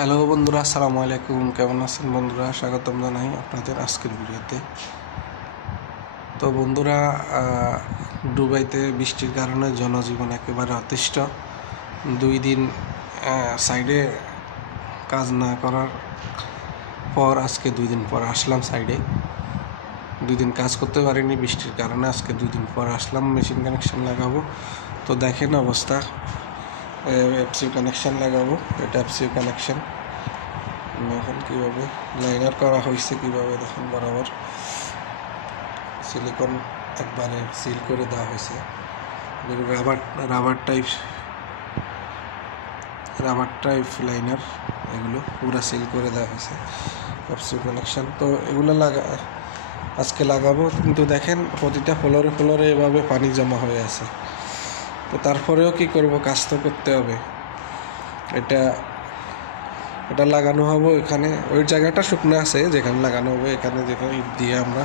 Hello বন্ধুরা, আসসালামু আলাইকুম। কেমন আছেন বন্ধুরা? স্বাগতম জানাই আপনাদের আজকের ভিডিওতে। তো বন্ধুরা দুবাইতে বৃষ্টির কারণে জনজীবন একেবারে অতিষ্ঠ। দুই দিন সাইডে কাজ না করার পর আজকে দুই দিন পর আসলাম সাইডে। দুই দিন কাজ করতে পারিনি বৃষ্টির কারণে, আজকে দুই দিন পর আসলাম মেশিন কানেকশন লাগাবো। তো দেখেন অবস্থা। এফসিউ কানেকশন লাগাবো। এটা এফসিউ কানেকশন এখন কীভাবে? লাইনার করা হয়েছে কীভাবে? দেখুন, বরাবর। সিলিকন একবারে সিল করে দেওয়া হয়েছে rubber rubber type rubber type liner এগুলো পুরা সিল করে দেওয়া হয়েছে এফসিউ কানেকশন তো এগুলো লাগা, আজকে লাগাবো। কিন্তু দেখেন, প্রতিটা ফ্লোরে ফ্লোরে এভাবে পানি জমা হয়ে আছে। তো তারপরেও কি করব? কাজ তো করতে হবে। এটা এটা লাগানো হবে এখানে। ওই জায়গাটা শুকনো আছে, যেখানে লাগানো হবে এখানে যেখানে ইট দিয়ে আমরা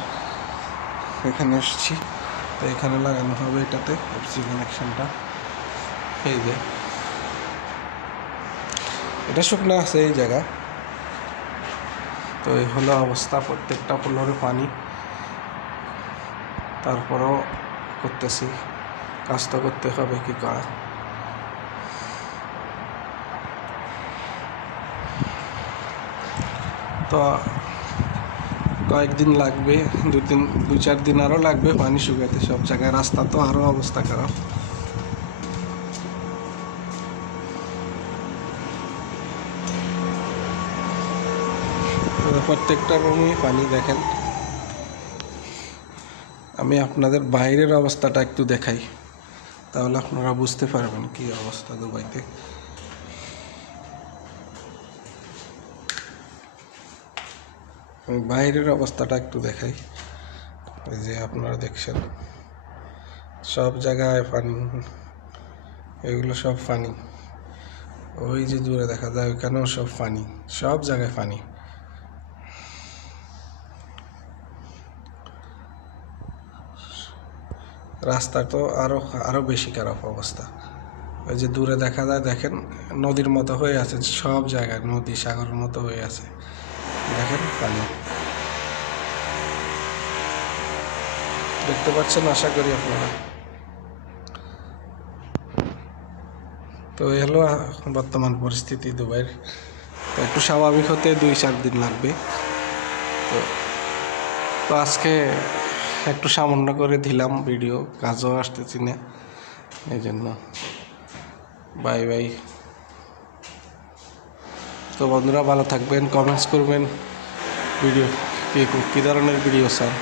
এখানে আসছি। তো এখানে লাগানো হবে এটাতে এফসি কানেকশনটা এই যে। এটা শুকনো আছে এই জায়গা। তো এই হলো অবস্থা প্রত্যেকটা ফ্লোরে পানি। তারপরেও করতেছি। কাজ তো করতে হবে, কি করা? তো কয়েকদিন লাগবে দু তিন দু চার দিন আরও লাগবে পানি শুকাতে সব জায়গায়। রাস্তা তো আরও অবস্থা খারাপ। প্রত্যেকটা রুমে পানি দেখেন। আমি আপনাদের বাইরের অবস্থাটা একটু দেখাই। তাহলে আপনারা বুঝতে পারবেন কি অবস্থা দুবাইতে। বাইরের অবস্থাটা একটু দেখাই। এই যে আপনারা দেখছেন, সব জায়গায় পানি, এগুলো সব পানি। ওই যে দূরে দেখা যায়, ওইখানেও সব পানি, সব জায়গায় পানি। রাস্তা তো আরও আরও বেশি খারাপ অবস্থা। ওই যে দূরে দেখা যায়, দেখেন, নদীর মতো হয়ে আছে, সব জায়গায় নদী সাগরের মতো হয়ে আছে। দেখেন পানি। দেখতে পাচ্ছেন, আশা করি আপনারা। তো এই হলো বর্তমান পরিস্থিতি দুবাইয়ের। তো একটু স্বাভাবিক হতে দুই চার দিন লাগবে। তো তো আজকে একটু সামান্য করে দিলাম ভিডিও কাজও আসতেছি না। এই জন্য বাই বাই। তো বন্ধুরা ভালো থাকবেন কমেন্টস করবেন। ভিডিও কী ধরনের ভিডিও, স্যার?